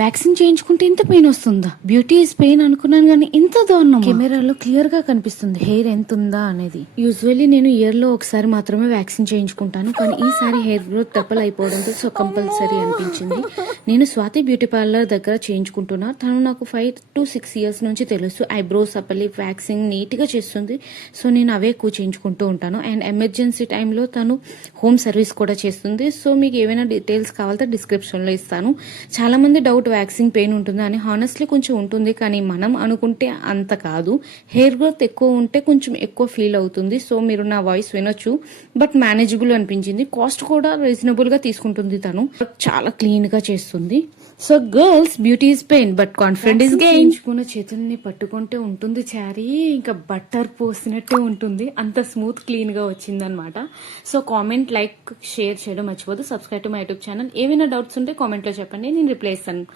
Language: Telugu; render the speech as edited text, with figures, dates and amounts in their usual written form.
వ్యాక్సిన్ చేయించుకుంటే ఇంత పెయిన్ వస్తుందా? బ్యూటీ ఇస్ పెయిన్ అనుకున్నాను కానీ ఇంత దారుణం. కెమెరాలో క్లియర్ గా కనిపిస్తుంది హెయిర్ ఎంత ఉందా అనేది. యూజువల్లీ నేను ఇయర్ లో ఒకసారి మాత్రమే వ్యాక్సిన్ చేయించుకుంటాను, కానీ ఈసారి హెయిర్ గ్రోత్ డబల్ అయిపోవడంతో సో కంపల్సరీ అనిపించింది. నేను స్వాతి బ్యూటీ పార్లర్ దగ్గర చేయించుకుంటున్నా. తను నాకు 5 to 6 years నుంచి తెలుసు. Eyebrows upper lip waxing neat గా చేస్తుంది. సో నేను అవే ఎక్కువ చేయించుకుంటూ ఉంటాను. అండ్ ఎమర్జెన్సీ టైంలో తను హోమ్ సర్వీస్ కూడా చేస్తుంది. సో మీకు ఏమైనా డీటెయిల్స్ కావాలంటే డిస్క్రిప్షన్ లో ఇస్తాను. చాలా మంది డౌట్ వ్యాక్సింగ్ పెయిన్ ఉంటుందా అని. హానెస్ట్లీ కొంచెం ఉంటుంది, కానీ మనం అనుకుంటే అంత కాదు. హెయిర్ గ్రోత్ ఎక్కువ ఉంటే కొంచెం ఎక్కువ ఫీల్ అవుతుంది. సో మీరు నా వాయిస్ వినొచ్చు, బట్ మేనేజబుల్ అనిపించింది. కాస్ట్ కూడా రీజనబుల్ గా తీసుకుంటుంది. తను చాలా క్లీన్ గా చేస్తుంది. So girls, beauty is pain but confident is gain. చేతుల్ని పట్టుకుంటే ఉంటుంది చారీ, ఇంకా బట్టర్ పోసినట్టే ఉంటుంది. అంత స్మూత్ క్లీన్ గా వచ్చింది అనమాట. సో కామెంట్, లైక్, షేర్ చేయడం మర్చిపోదు. Subscribe to my YouTube channel. ఏమైనా డౌట్స్ ఉంటే కామెంట్ లో చెప్పండి, నేను రిప్లై ఇస్తాను.